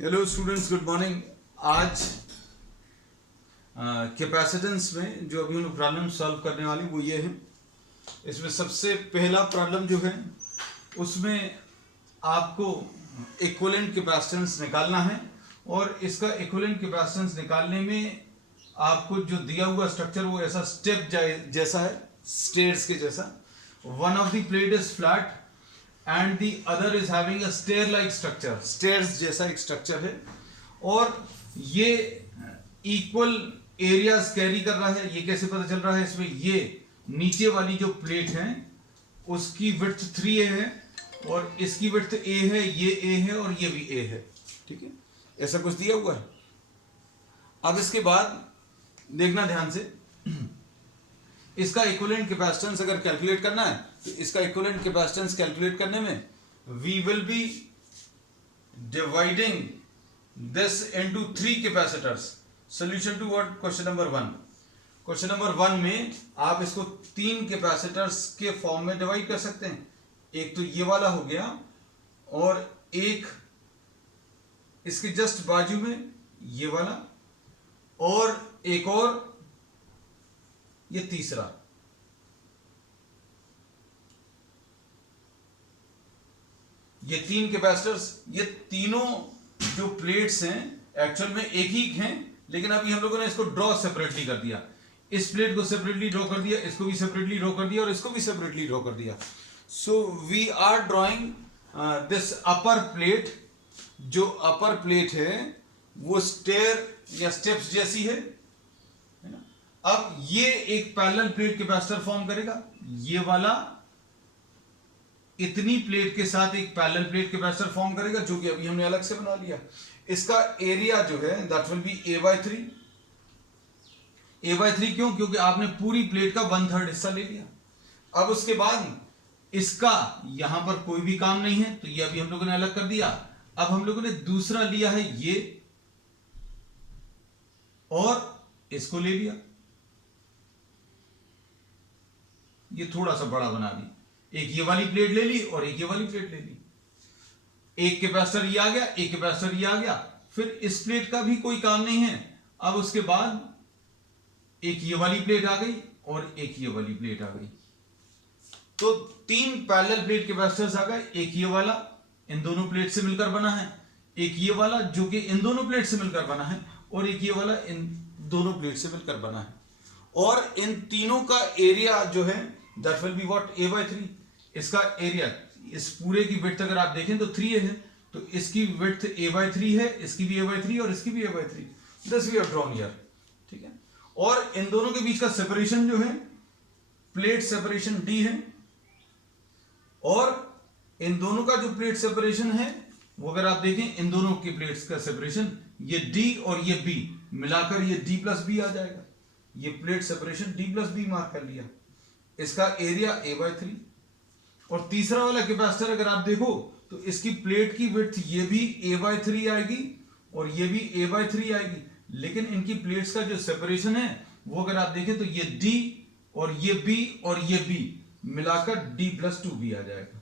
Hello students, good morning. आज capacitance में जो अभी हम लोग प्रॉब्लम सॉल्व करने वाले वो ये है। इसमें सबसे पहला प्रॉब्लम जो है उसमें आपको इक्विवेलेंट कैपेसिटेंस निकालना है, और इसका इक्विवेलेंट कैपेसिटेंस निकालने में आपको जो दिया हुआ स्ट्रक्चर वो ऐसा स्टेप जैसा है, स्टेयर्स के जैसा। One of the plate is flat and the other is having a stair like structure, stairs जैसा एक स्ट्रक्चर है, और ये इक्वल एरियाज कैरी कर रहा है। ये कैसे पता चल रहा है? इसमें ये नीचे वाली जो प्लेट है उसकी विड्थ 3a है और इसकी विड्थ a है, ये a है और ये भी a है। ठीक है, ऐसा कुछ दिया हुआ है। अब इसके बाद देखना ध्यान से, इसका इक्विवेलेंट कैपेसिटेंस अगर कैलकुलेट करना है तो इसका इक्विवेलेंट कैपेसिटेंस कैलकुलेट करने में we will be dividing this into 3 capacitors. Solution to what? Question number 1। Question number 1 में आप इसको 3 कैपेसिटर्स के फॉर्म में डिवाइड कर सकते हैं। एक तो ये वाला हो गया, और एक इसके जस्ट बाजू में ये वाला, और एक और ये तीसरा। ये 3 कैपेसिटर्स, ये तीनों जो प्लेट्स हैं एक्चुअल में एक ही हैं, लेकिन अभी हम लोगों ने इसको ड्रॉ सेपरेटली कर दिया। इस प्लेट को सेपरेटली ड्रॉ कर दिया, इसको भी सेपरेटली ड्रॉ कर दिया, और इसको भी सेपरेटली ड्रॉ कर दिया। So we are drawing this upper plate. जो अपर प्लेट है वो स्टेयर या स्टेप्स जैसी है ना। अब ये एक पैरेलल प्लेट कैपेसिटर फॉर्म करेगा, ये वाला इतनी प्लेट के साथ एक पैरेलल प्लेट कैपेसिटर फॉर्म करेगा, जो कि अभी हमने अलग से बना लिया। इसका एरिया जो है that will be a/3। a/3 क्यों? क्योंकि आपने पूरी प्लेट का 1/3 हिस्सा ले लिया। अब उसके बाद इसका यहां पर कोई भी काम नहीं है, तो ये अभी हम लोगों ने अलग कर दिया। अब हम लोगों ने दूसरा लिया है ये, और इसको ले लिया, ये थोड़ा सा बड़ा बना दी। एक ये वाली प्लेट ले ली और एक ये वाली प्लेट ले ली। एक कैपेसिटर ये आ गया, एक कैपेसिटर ये आ गया। फिर इस प्लेट का भी कोई काम नहीं है। अब उसके बाद एक ये वाली प्लेट आ गई और एक ये वाली प्लेट आ गई। तो 3 पैरेलल प्लेट कैपेसिटर्स आ गए। एक ये वाला इन दोनों प्लेट से मिलकर बना है, एक ये वाला जो कि इन दोनों प्लेट से मिलकर बना है, और एक ये वाला इन दोनों प्लेट से मिलकर बना है। और इन तीनों का एरिया जो है that will be what? a/3। इसका एरिया, इस पूरे की विड्थ अगर आप देखें तो 3a है, तो इसकी विड्थ a/3 है, इसकी भी a/3 और इसकी भी a/3। This we have drawn here. ठीक है, और इन दोनों के बीच का सेपरेशन जो है प्लेट सेपरेशन d है, और इन दोनों का जो प्लेट सेपरेशन है वो अगर आप देखें, इन दोनों की प्लेट्स का सेपरेशन ये d और ये b मिलाकर ये d+b आ जाएगा। ये प्लेट सेपरेशन d+b मार्क कर लिया। इसका एरिया a/3। और तीसरा वाला कैपेसिटर अगर आप देखो तो इसकी प्लेट की विड्थ ये भी a/3 आएगी और ये भी a/3 आएगी, लेकिन इनकी प्लेट्स का जो सेपरेशन है वो अगर आप देखें तो ये d और ये b और ये b मिलाकर d+2b आ जाएगा।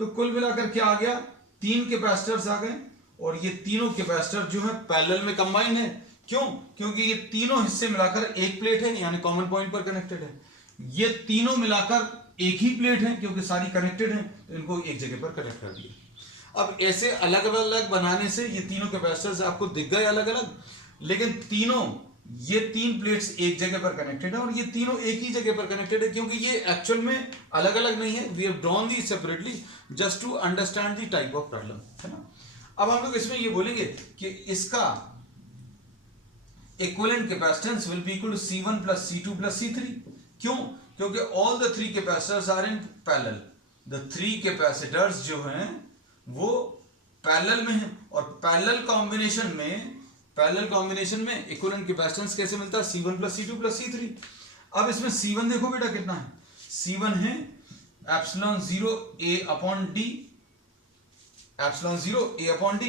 तो कुल मिलाकर क्या आ गया? 3 कैपेसिटर्स आ गए, और ये तीनों कैपेसिटर जो है पैरेलल में कंबाइन है। क्यों? क्योंकि ये तीनों हिस्से मिलाकर एक प्लेट है, यानी कॉमन पॉइंट पर कनेक्टेड है। ये तीनों मिलाकर एक ही प्लेट है, क्योंकि सारी कनेक्टेड है, तो इनको एक जगह पर कनेक्ट कर दिया। अब ऐसे अलग अलग बनाने से ये तीनों कैपेसिटर्स आपको दिख गए अलग अलग, लेकिन तीनों ये 3 प्लेट्स एक जगह पर कनेक्टेड है, और ये तीनों एक ही जगह पर कनेक्टेड है, क्योंकि ये एक्चुअल में अलग अलग नहीं है। We have drawn the separately just to understand the type of problem, है ना। अब हम लोग इसमें ये बोलेंगे कि इसका equivalent capacitance will be equal to C1 + C2 + C3। क्यों? क्योंकि all the 3 capacitors are in parallel. The 3 capacitors जो हैं वो पैरेलल में हैं, और पैरेलल कॉम्बिनेशन में इक्विवेलेंट कैपेसिटेंस कैसे मिलता है? C1 + C2 + C3। अब इसमें C1 देखो बेटा कितना है। C1 है ε0 a/d, ε0 a/d,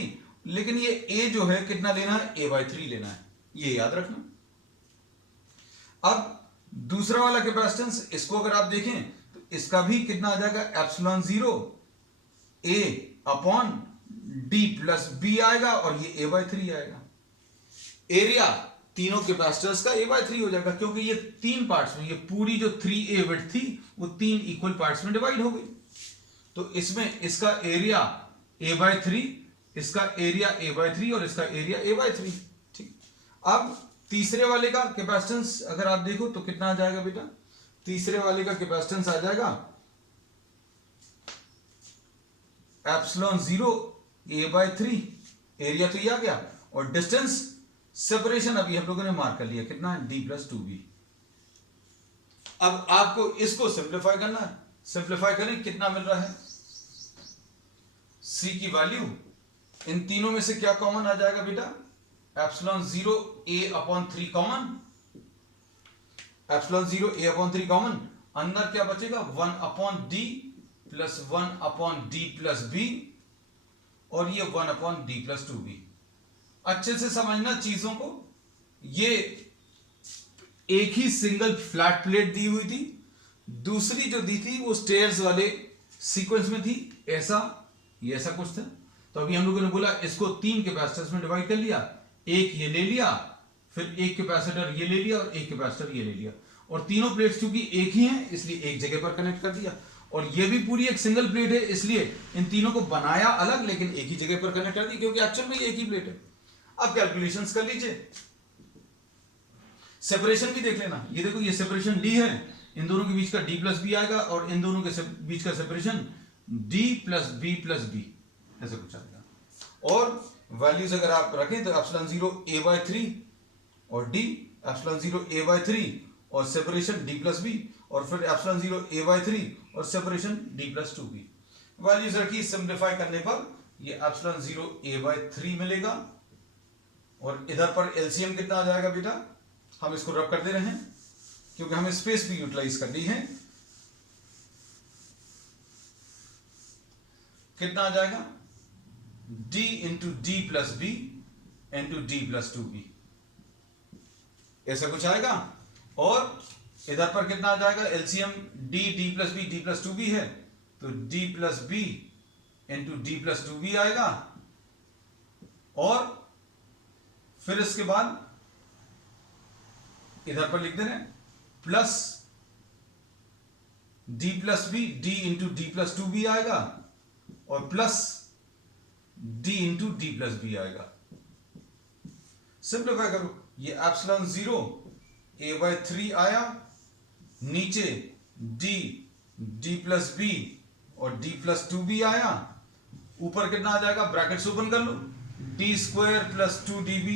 लेकिन ये a जो है कितना लेना है? a/3 लेना है, ये याद रखना। अब दूसरा वाला कैपेसिटेंस, इसको अगर आप देखें तो इसका भी कितना आ जाएगा? ε0 a/d डी प्लस बी आएगा और ये ए बाय 3 आएगा। एरिया तीनों कैपेसिटर्स का ए बाय 3 हो जाएगा, क्योंकि ये 3 पार्ट्स में, ये पूरी जो 3a विड्थ थी वो 3 इक्वल पार्ट्स में डिवाइड हो गई। तो इसमें इसका एरिया a बाय 3, इसका एरिया a बाय 3 और इसका एरिया a बाय 3। ठीक, अब तीसरे वाले का कैपेसिटेंस अगर आप देखो तो कितना आ जाएगा बेटा? तीसरे वाले का कैपेसिटेंस आ जाएगा एप्सिलॉन 0 a बाय 3, एरिया तो ये आ गया, और डिस्टेंस सेपरेशन अभी हम लोगों ने मार्क कर लिया, कितना है? d plus 2b। अब आपको इसको सिंप्लीफाई करना है, सिंप्लीफाई करें कितना मिल रहा है? c की वैल्यू इन तीनों में से क्या कॉमन आ जाएगा बेटा? Epsilon 0 a upon 3 common, epsilon 0 a upon 3 common, अंदर क्या बचेगा? 1 upon d plus 1 upon d plus b, और ये 1 अपॉन d प्लस 2b। अच्छे से समझना चीजों को, ये एक ही सिंगल फ्लैट प्लेट दी हुई थी, दूसरी जो दी थी वो स्टेयर्स वाले सीक्वेंस में थी, ऐसा ये ऐसा कुछ था। तो अभी हम लोगों ने बोला इसको 3 कैपेसिटर्स में डिवाइड कर लिया, एक ये ले लिया, फिर एक कैपेसिटर ये ले लिया और एक कैपेसिटर ये ले लिया, और तीनों प्लेट्स चूंकि एक ही हैं इसलिए एक जगह पर कनेक्ट कर दिया, और ये भी पूरी एक सिंगल प्लेट है इसलिए इन तीनों को बनाया अलग लेकिन एक ही जगह पर कनेक्ट कर दी, क्योंकि एक्चुअल में ये एक ही प्लेट है। अब कैलकुलेशंस कर लीजिए, सेपरेशन भी देख लेना। ये देखो ये सेपरेशन डी है, इन दोनों के बीच का डी प्लस बी आएगा, और इन दोनों के बीच का सेपरेशन डी प्लस बी, ऐसा कुछ आएगा। और वैल्यूज अगर आप रखें तो एप्सिलॉन 0 a बाय 3 और डी, एप्सिलॉन 0 a बाय 3 और सेपरेशन डी प्लस बी, और फिर एप्सिलॉन 0 a बाय 3 और separation D plus 2b। Values रखी, सिंप्लीफाई करने पर ये एप्सिलॉन 0 a बाय 3 मिलेगा, और इधर पर एलसीएम कितना आ जाएगा बेटा? हम इसको रब कर दे रहे हैं क्योंकि हमें स्पेस भी यूटिलाइज करनी है। कितना आ जाएगा? d into d plus b into d plus 2b, ऐसा कुछ आएगा। और इधर पर कितना आ जाएगा? LCM d plus b d plus 2b है, तो d plus b into d plus 2b आएगा, और फिर इसके बाद इधर पर लिख दे रहे plus d plus b d into d plus 2b आएगा, और plus d into d plus b आएगा। सिंप्लीफाई करो, ये एप्सिलॉन 0 a बाय 3 आया, नीचे d प्लस बी और d प्लस 2b आया, ऊपर कितना आ जाएगा? ब्रैकेट्स ओपन कर लो, d square plus 2db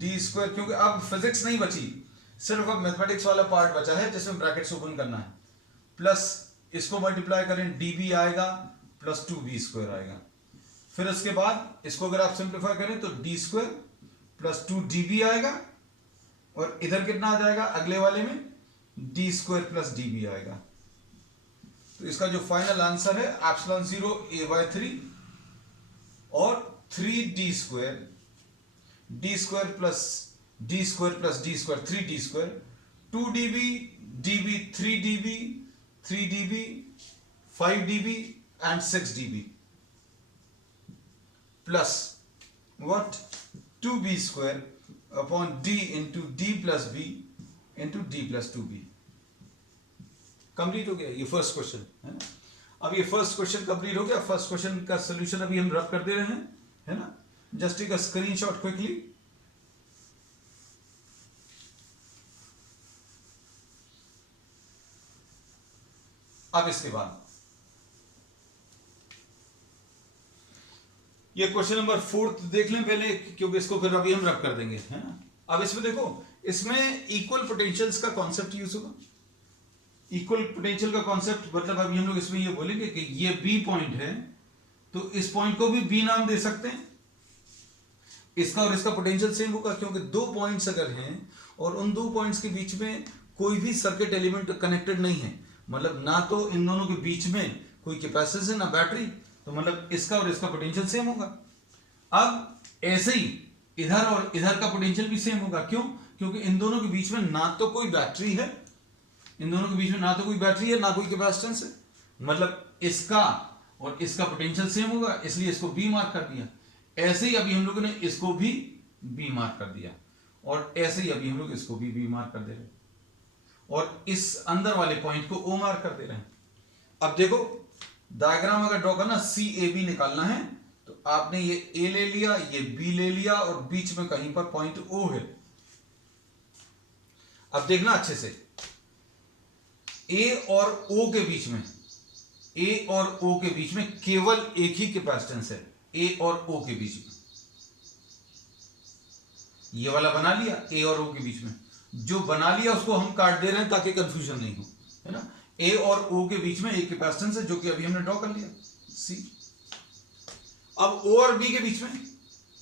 d square, क्योंकि अब फिजिक्स नहीं बची, सिर्फ अब मैथमेटिक्स वाला पार्ट बचा है जिसमें ब्रैकेट्स ओपन करना है, प्लस इसको मल्टीप्लाई करें db आएगा प्लस 2b स्क्वायर आएगा। फिर इसके बाद इसको अगर आप सिंप्लीफाई करें तो d स्क्वायर प्लस 2db आएगा, और इधर कितना आ जाएगा अगले वाले में? d स्क्वायर प्लस db आएगा। तो इसका जो फाइनल आंसर है एप्सिलॉन 0 a बाय 3 और 3d square, d square plus d square plus d square 3d square, 2db db 3db 3db 5db and 6db plus what? 2b square upon d into d plus b into d plus 2b। Complete हो गया ये first question है ना। अब ये first question complete हो गया। First question का सोल्यूशन अभी हम रब कर दे रहे हैं, है ना। Just take a screenshot quickly. अब इसके बाद ये क्वेश्चन नंबर 4 देख लें पहले, क्योंकि इसको फिर अभी हम रब कर देंगे, है ना। अब इसमें देखो, इसमें इक्वल पोटेंशियल्स का कॉन्सेप्ट यूज होगा। इक्वल पोटेंशियल का कॉन्सेप्ट मतलब अभी हम लोग इसमें ये बोलेंगे कि ये बी पॉइंट है, तो इस पॉइंट को भी बी नाम दे सकते हैं। इसका और इसका पोटेंशियल सेम होगा, क्योंकि दो पॉइंट्स अगर हैं और उन दो पॉइंट्स के बीच में कोई भी सर्किट एलिमेंट कनेक्टेड नहीं है, मतलब ना तो इन दोनों के बीच में कोई कैपेसिटेंस है ना बैटरी, तो मतलब इसका और इसका पोटेंशियल सेम होगा। अब ऐसे ही इधर और इधर का पोटेंशियल भी सेम होगा। क्यों? क्योंकि इन दोनों के बीच में ना तो कोई बैटरी है, इन दोनों के बीच में ना तो कोई बैटरी है ना कोई कैपेसिटेंस है। मतलब इसका और इसका पोटेंशियल सेम होगा, इसलिए इसको बी मार्क कर दिया। ऐसे ही अभी हम लोगों ने इसको भी बी मार्क कर दिया, और ऐसे ही अभी हम लोग इसको भी बी मार्क कर दे रहे हैं, और इस अंदर वाले पॉइंट को ओ मार्क कर दे रहे हैं। अब देखो डायग्राम अगर ड्रॉ करना, सी ए बी निकालना है, तो आपने ये ए ले लिया, ये बी ले लिया, और बीच में कहीं पर पॉइंट ओ है। अब देखना अच्छे से, ए और ओ के बीच में, ए और ओ के बीच में केवल एक ही कैपेसिटेंस है, ए और ओ के बीच में। ये वाला बना लिया ए और ओ के बीच में, जो बना लिया उसको हम काट दे रहे हैं ताकि कंफ्यूजन नहीं हो, है ना। ए और ओ के बीच में एक कैपेसिटेंस है जो कि अभी हमने ड्रॉ कर लिया, सी। अब ओ और बी के बीच में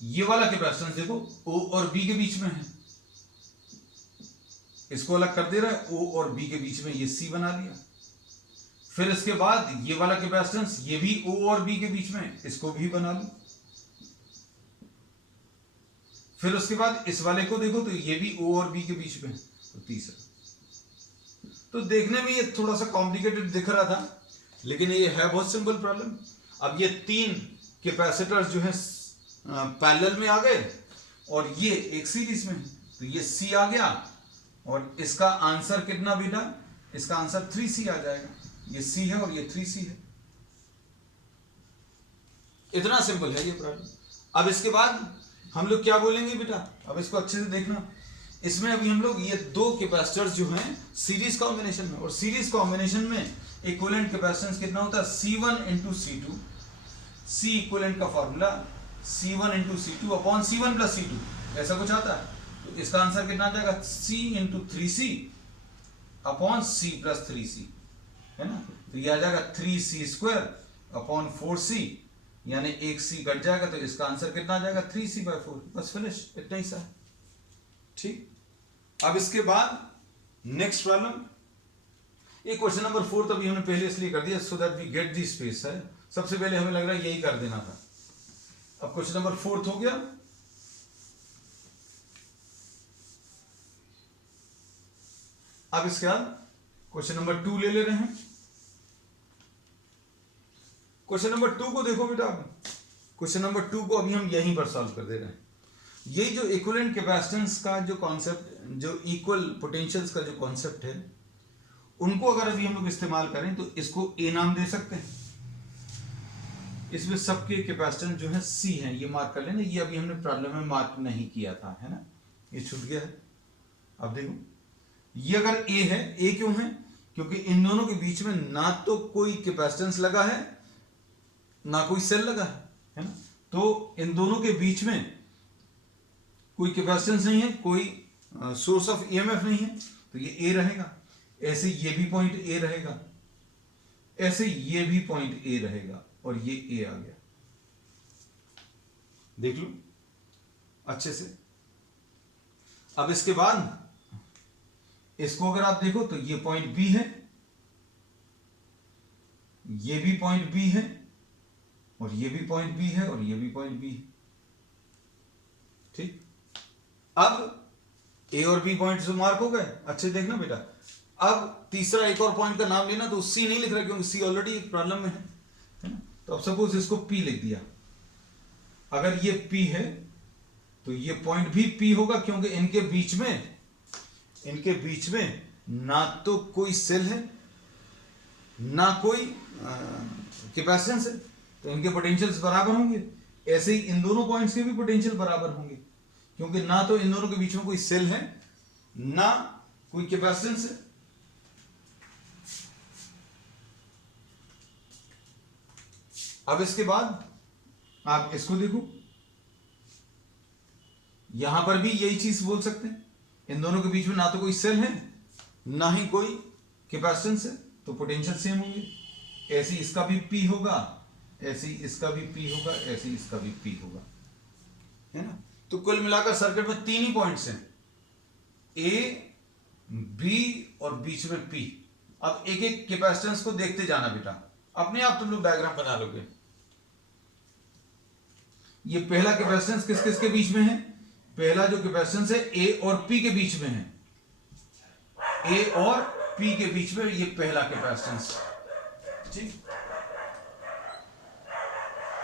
ये वाला कैपेसिटेंस देखो, ओ और बी के बीच में है, इसको अलग कर दे रहा है, ओ और बी के बीच में ये सी बना लिया। फिर इसके बाद ये वाला कैपेसिटेंस, ये भी ओ और बी के बीच में, इसको भी बना लो। फिर उसके बाद इस वाले को देखो, तो ये भी ओ और बी के बीच में, तो तीसरा। तो देखने में ये थोड़ा सा कॉम्प्लिकेटेड दिख रहा था, लेकिन ये है बहुत सिंपल प्रॉब्लम। अब ये तीन कैपेसिटर्स जो है पैरेलल में आ गए, और ये एक सीरीज में, तो ये सी आ गया, और इसका आंसर कितना बेटा, इसका आंसर 3C आ जाएगा। ये सी है और ये 3C है। इतना सिंपल है ये प्रॉब्लम। अब इसके बाद हम लोग क्या बोलेंगे बेटा, अब इसको अच्छे से देखना। इसमें अभी हम लोग ये दो कैपेसिटर्स जो हैं सीरीज कॉम्बिनेशन में, और सीरीज कॉम्बिनेशन में इक्विवेलेंट कैपेसिटेंस कितना होता है, C1 into C2। C equivalent का formula C1 into C2 upon C1 plus C2, ऐसा कुछ आता है। तो इसका आंसर कितना आ जाएगा, C into 3C upon C plus 3C, है ना। तो ये आ जाएगा 3C स्क्वायर अपॉन 4C, यानी एक C घट जाएगा, तो इसका आंसर कितना आ जाएगा, 3C/4। बस फिनिश, इतना ही सा। ठीक। अब इसके बाद नेक्स्ट प्रॉब्लम, ये क्वेश्चन नंबर 4 तो अभी हमने पहले इसलिए कर दिया so that we get the space है। सबसे पहले हमें लग रहा है यही कर देना था। अब क्वेश्चन नंबर 4 हो गया। अब इसके बाद क्वेश्चन नंबर 2 ले ले रहे हैं। क्वेश्चन नंबर 2 को देखो बेटा, क्वेश्चन नंबर 2 को अभी हम यहीं पर सॉल्व कर दे रहे हैं। यही जो इक्विवेलेंट कैपेसिटेंस का जो कॉन्सेप्ट, जो इक्वल पोटेंशियल्स का जो कॉन्सेप्ट है, उनको अगर अभी हम लोग इस्तेमाल करें तो इसको ए नाम दे सकते हैं। इसमें सबके कैपेसिटेंस जो है सी है, ये मार्क कर लेना। ये अभी हमने प्रॉब्लम में मार्क नहीं किया था, है ना, ये छूट गया है। अब देखो ये अगर ए है, ए क्यों है, क्योंकि इन दोनों के बीच में ना तो कोई कैपेसिटेंस लगा है ना कोई सेल लगा है ना। तो इन दोनों के बीच में कोई कैपेसिटेंस नहीं है, कोई सोर्स ऑफ ईएमएफ नहीं है, तो ये ए रहेगा। ऐसे ये भी पॉइंट ए रहेगा, ऐसे ये भी पॉइंट ए रहेगा, और ये ए आ गया। देख लो अच्छे से। अब इसके बाद इसको अगर आप देखो तो ये पॉइंट बी है, ये भी पॉइंट बी है, और ये भी पॉइंट बी है, और ये भी पॉइंट बी है। ठीक। अब ए और बी पॉइंट से मार्क हो गए, अच्छे देखना बेटा। अब तीसरा एक और पॉइंट का नाम लेना, तो सी नहीं लिख रहा क्योंकि सी ऑलरेडी एक प्रॉब्लम में है ना। तो अब सपोज इसको पी लिख दिया। अगर ये पी है तो ये पॉइंट भी पी होगा, क्योंकि इनके बीच में ना तो कोई सेल है ना कोई कैपेसिटेंस है, तो इनके पोटेंशियल्स बराबर होंगे। ऐसे ही इन दोनों पॉइंट्स के भी पोटेंशियल बराबर होंगे, क्योंकि ना तो इन दोनों के बीच में कोई सेल है ना कोई कैपेसिटेंस है। अब इसके बाद आप इसको देखो, यहां पर भी यही चीज बोल सकते हैं। इन दोनों के बीच में ना तो कोई सेल है ना ही कोई कैपेसिटेंस है, तो पोटेंशियल सेम होंगे। ऐसे इसका भी P होगा, ऐसे ही इसका भी P होगा, ऐसे ही इसका भी P होगा, है ना। तो कुल मिलाकर सर्किट में तीन ही पॉइंट्स हैं, A, B और बीच में P। अब एक एक कैपेसिटेंस को देखते जाना बेटा, अपने आप तुम लोग डायग्राम बना लोगे। ये पहला कैपेसिटेंस किस किस के बीच में है, पहला जो कैपेसिटेंस है A और P के बीच में है, A और P के बीच में ये पहला कैपेसिटेंस। ठीक।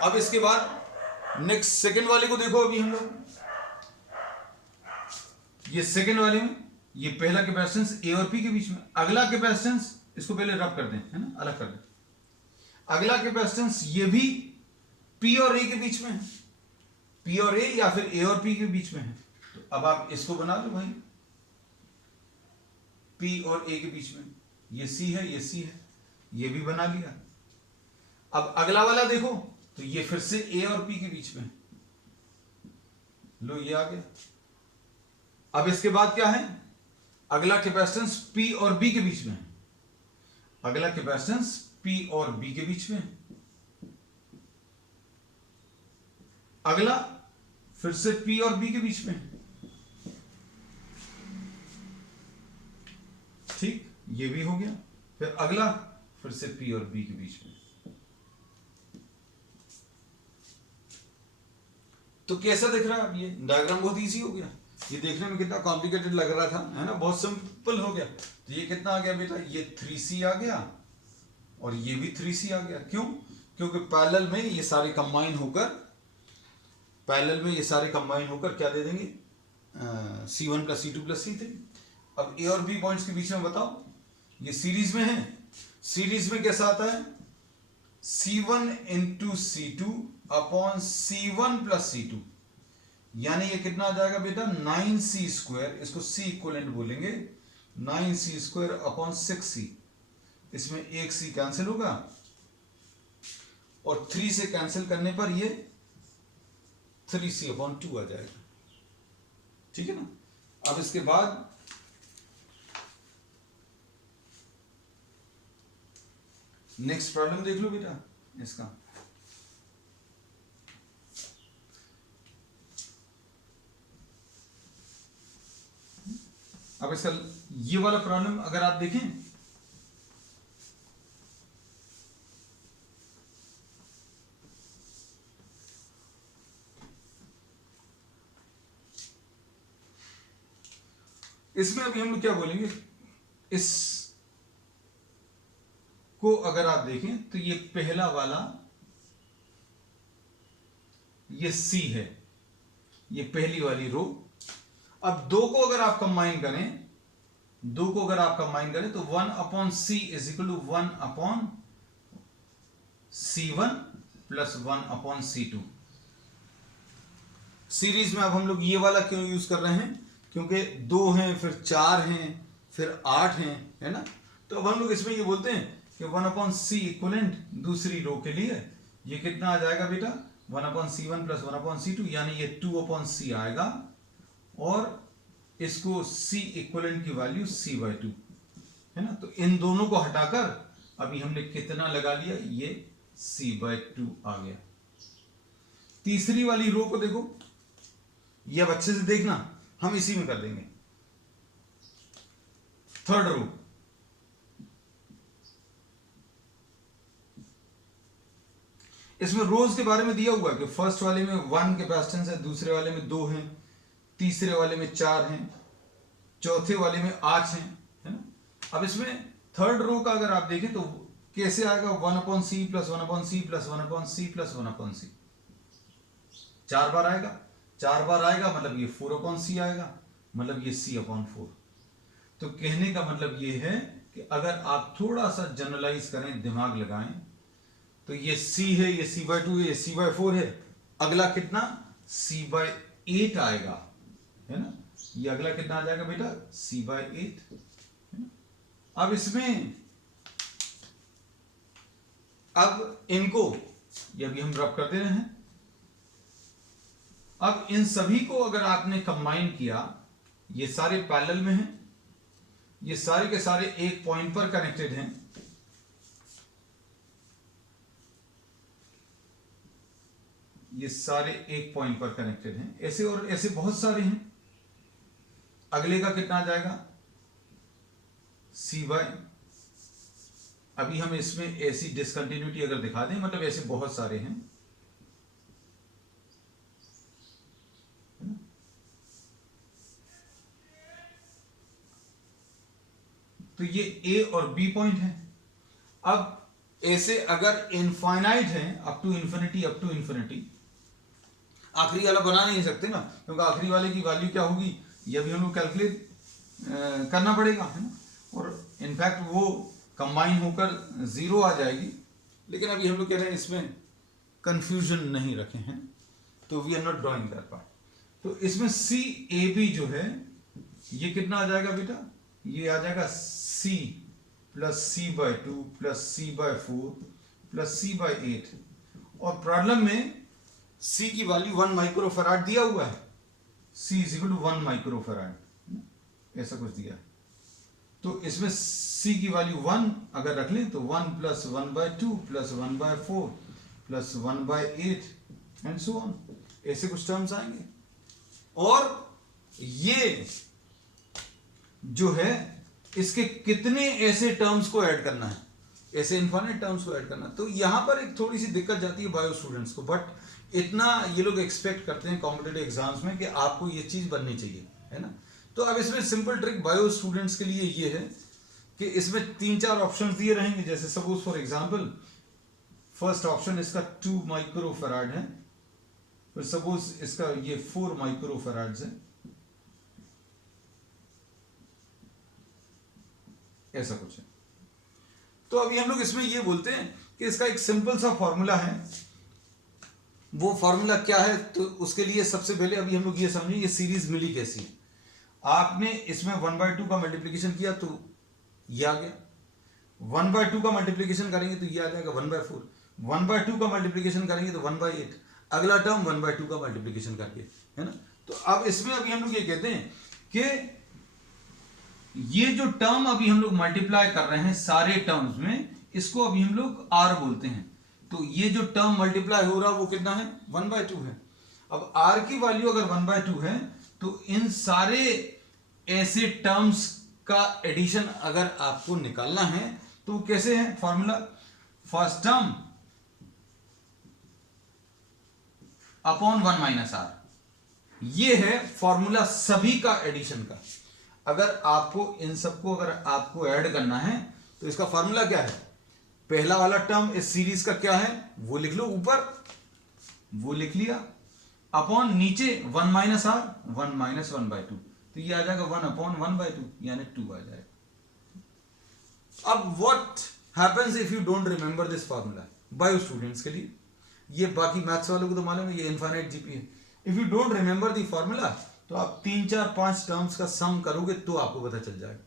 अब इसके बाद नेक्स्ट सेकंड वाले को देखो। अभी हम लोग ये सेकंड वाले में ये पहला कैपेसिटेंस ए और पी के बीच में, अगला कैपेसिटेंस इसको पहले रब कर दें, है ना, अलग कर दें। अगला कैपेसिटेंस ये भी पी और ए के बीच में है, पी और ए या फिर ए और पी के बीच में है। तो अब आप इसको बना लो भाई, पी और ए के बीच में, ये सी है, ये सी है, ये भी बना लिया। अब अगला वाला देखो तो ये फिर से ए और पी के बीच में, लो ये आ गया। अब इसके बाद क्या है, अगला कैपेसिटेंस पी और बी के बीच में है, अगला कैपेसिटेंस पी और बी के बीच में, अगला फिर से पी और बी के बीच में, ठीक, ये भी हो गया। फिर अगला फिर से पी और बी के बीच में। तो कैसा दिख रहा है? अब ये डायग्राम बहुत इजी हो गया। ये देखने में कितना कॉम्प्लिकेटेड लग रहा था, है ना, बहुत सिंपल हो गया। तो ये कितना आ गया बेटा, ये 3C आ गया और ये भी 3C आ गया। क्यों? क्योंकि पैरेलल में ये सारे कंबाइन होकर, पैरेलल में ये सारे कंबाइन होकर क्या दे देंगे, C1 + C2 + C3। अब ए और बी पॉइंट्स के बीच में बताओ, ये सीरीज में है, सीरीज में कैसा आता है, C1 × C2 upon C1 + C2, यानी ये कितना आ जाएगा बेटा, 9C², इसको C इक्विवेलेंट बोलेंगे, 9C² अपॉन 6C। इसमें एक C कैंसिल होगा और 3 से कैंसिल करने पर ये 3C/2 आ जाएगा, ठीक है ना। अब इसके बाद नेक्स्ट प्रॉब्लम देख लो बेटा इसका। अब इसका ये वाला प्रॉब्लम अगर आप देखें, इसमें अभी हम लोग क्या बोलेंगे, इस को अगर आप देखें तो ये पहला वाला ये C है, ये पहली वाली रो। अब दो को अगर आप कंबाइन करें, दो को अगर आप कंबाइन करें तो 1/C = 1/C1 + 1/C2। सीरीज में अब हम लोग ये वाला क्यों यूज कर रहे हैं, क्योंकि 2 हैं, फिर 4 हैं, फिर 8 हैं, है ना। तो अब हम लोग इसमें ये बोलते हैं कि 1/C इक्विवेलेंट दूसरी रो के लिए ये कितना आ जाएगा बेटा, 1/C1 + 1/C2, यानी ये 2/C आएगा और इसको C इक्विवेलेंट की वैल्यू C/2, है ना। तो इन दोनों को हटाकर अभी हमने कितना लगा लिया, ये C/2 आ गया। तीसरी वाली रो को देखो, ये अब अच्छे से देखना, हम इसी में कर देंगे। थर्ड रो, इसमें रोज के बारे में दिया हुआ है कि फर्स्ट वाले में 1 कैपेसिटेंस है, दूसरे वाले में 2 हैं, तीसरे वाले में 4 हैं, चौथे वाले में 8 हैं, है ना। अब इसमें थर्ड रो का अगर आप देखें तो कैसे आएगा, 1/C + 1/C + 1/C + 1/C, 4 बार आएगा, 4 बार आएगा मतलब ये 4/C आएगा, मतलब ये C/4। तो कहने का मतलब ये है कि अगर आप थोड़ा सा जनरलाइज करें, दिमाग लगाएं, तो ये C है, ये C/2 है, ये C/4 है, अगला कितना C/8 आएगा, है ना। ये अगला कितना आ जाएगा बेटा, C/8, है ना। अब इसमें अब इनको ये अभी हम रब कर दे रहे हैं। अब इन सभी को अगर आपने कंबाइन किया, ये सारे पैरेलल में हैं, ये सारे के सारे एक पॉइंट पर कनेक्टेड हैं, ये सारे एक पॉइंट पर कनेक्टेड हैं, ऐसे और ऐसे बहुत सारे हैं। अगले का कितना आ जाएगा, C/, अभी हम इसमें ऐसी डिसकंटिन्यूटी अगर दिखा दें, मतलब ऐसे बहुत सारे हैं, तो ये A और B पॉइंट है। अब ऐसे अगर इनफाइनाइट है अप टू इन्फिनिटी, आखिरी वाला बना नहीं सकते ना, क्योंकि आखिरी वाले की वैल्यू क्या होगी ये भी हम लोग कैलकुलेट करना पड़ेगा, है ना। और इनफैक्ट वो कंबाइन होकर 0 आ जाएगी, लेकिन अभी हम लोग कह रहे हैं इसमें कंफ्यूजन नहीं रखे हैं, तो we are not drawing that part. तो इसमें सी ए बी जो है ये कितना आ जाएगा बेटा, ये आ जाएगा सी प्लस सी बाय 2 प्लस सी बाय 4 प्लस सी बाय 8, और प्रॉब्लम में C की वैल्यू 1 माइक्रोफैराड दिया हुआ है, C is equal to 1 microfarad, ऐसा कुछ दिया है। तो इसमें C की वैल्यू 1 अगर रख लें तो 1 plus 1 by 2 plus 1 by 4 plus 1 by 8 and so on, ऐसे कुछ टर्म्स आएंगे। और ये जो है इसके कितने ऐसे टर्म्स को ऐड करना है, ऐसे इनफाइनाइट टर्म्स को ऐड करना, तो यहां पर एक थोड़ी सी दिक्कत जाती है बायो स्टूडेंट्स को, बट इतना ये लोग एक्सपेक्ट करते हैं कॉम्पिटिटिव एग्जाम्स में कि आपको ये चीज बननी चाहिए, है ना। तो अब इसमें सिंपल ट्रिक बायो स्टूडेंट्स के लिए ये है कि इसमें 3-4 ऑप्शंस दिए रहेंगे, जैसे suppose for example first option इसका 2 माइक्रोफैराड है, फिर सपोज इसका ये 4 माइक्रोफैराड्स है, ऐसा कुछ है। तो अभी हम लोग इसमें ये बोलते हैं कि इसका एक सिंपल सा फॉर्मूला है, वो फॉर्मूला क्या है, तो उसके लिए सबसे पहले अभी हम लोग ये समझें ये सीरीज मिली कैसी है। आपने इसमें 1/2 का मल्टीप्लिकेशन किया तो ये आ गया, 1/2 का मल्टीप्लिकेशन करेंगे तो ये आ जाएगा 1/4, 1/2 का मल्टीप्लिकेशन करेंगे तो 1/8, अगला टर्म 1/2 का मल्टीप्लिकेशन करके, है ना। तो अब इसमें अभी हम लोग ये कहते हैं कि ये जो टर्म अभी हम लोग मल्टीप्लाई कर रहे हैं सारे टर्म्स में, इसको अभी हम लोग r बोलते हैं। तो ये जो टर्म मल्टीप्लाई हो रहा है वो कितना है, 1/2 है। अब r की वैल्यू अगर 1/2 है तो इन सारे ऐसे टर्म्स का एडिशन अगर आपको निकालना है तो कैसे है formula, first term upon 1 minus r, ये है फॉर्मूला सभी का एडिशन का। अगर आपको इन सबको अगर आपको ऐड करना है तो इसका फॉर्मूला क्या है, पहला वाला टर्म इस सीरीज का क्या है वो लिख लो, ऊपर वो लिख लिया, अपॉन नीचे 1 माइनस r 1 माइनस 1/2, तो ये आ जाएगा 1 अपॉन 1/2 यानी 2 आ जाएगा। अब what happens if you don't remember this formula, bio students के लिए, ये बाकी मैथ्स वालों को तो मालूम है ये इनफाइनाइट जीपी है। If you don't remember the formula तो आप 3-4-5 टर्म्स का सम करोगे तो आपको पता चल जाएगा।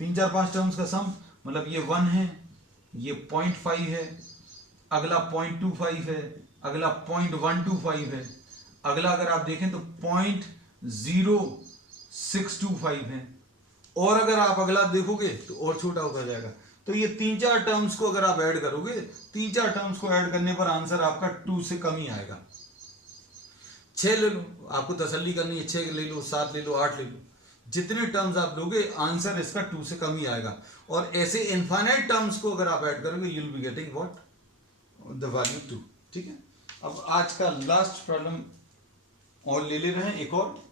3-4-5 टर्म्स का सम मतलब ये 1 है, ये 0.5 है, अगला 0.25 है, अगला 0.125 है, अगला अगर आप देखें तो 0.0625 है, और अगर आप अगला देखोगे तो और छोटा होता जाएगा। तो ये 3-4 टर्म्स को अगर आप ऐड करोगे, 3-4 टर्म्स को ऐड करने पर आंसर आपका 2 से कम ही आएगा। 6 ले लो, आपको तसल्ली करनी है, 6 ले लो, 7 ले लो, 8 ले लो, जितने टर्म्स आप लोगे आंसर इसका 2 से कम ही आएगा। और ऐसे इनफाइनाइट टर्म्स को अगर आप ऐड करोगे you will be getting what, the value 2। ठीक है, अब आज का लास्ट प्रॉब्लम और ले रहे हैं एक और,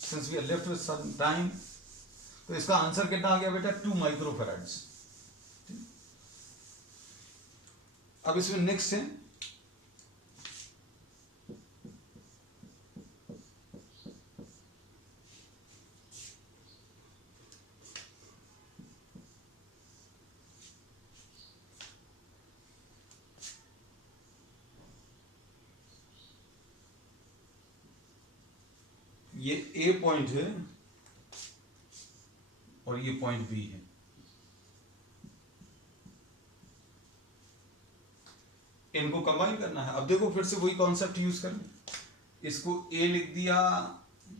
since we are left with some time. तो इसका आंसर कितना आ गया बेटा, 2 माइक्रोफैराड्स। अब इसमें नेक्स्ट है ये ए पॉइंट है और ये पॉइंट बी है। इनको कंबाइन करना है। अब देखो फिर से वही कॉन्सेप्ट यूज करें, इसको ए लिख दिया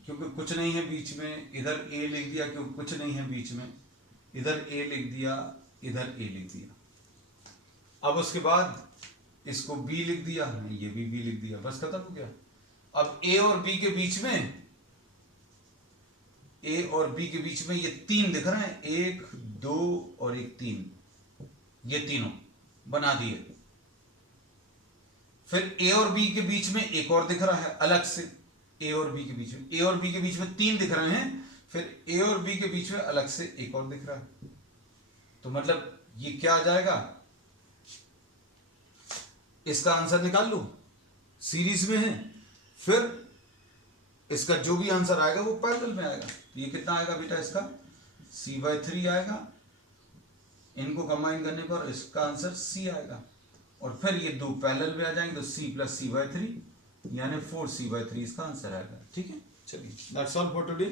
क्योंकि कुछ नहीं है बीच में, इधर ए लिख दिया क्योंकि कुछ नहीं है बीच में, इधर ए लिख दिया, इधर ए लिख दिया। अब उसके बाद इसको बी लिख दिया, ये भी बी लिख दिया, बस खत्म हो गया। अब ए और बी के बीच में, ए और बी के बीच में ये 3 दिख रहे हैं, 1 2 और 1 3, ये तीनों बना दिए। फिर ए और बी के बीच में एक और दिख रहा है अलग से, ए और बी के बीच में, ए और बी के बीच में 3 दिख रहे हैं, फिर ए और बी के बीच में अलग से एक और दिख रहा है। तो मतलब ये क्या आ जाएगा, इसका आंसर निकाल लो, सीरीज में है, फिर इसका जो भी आंसर आएगा वो पैरेलल में आएगा। ये कितना आएगा बेटा, इसका c/3 आएगा, इनको कंबाइन करने पर इसका आंसर c आएगा, और फिर ये दो पैरेलल में आ जाएंगे तो c + c/3 यानी 4c/3 इसका आंसर आएगा। ठीक है, चलिए दैट्स ऑल फॉर टुडे।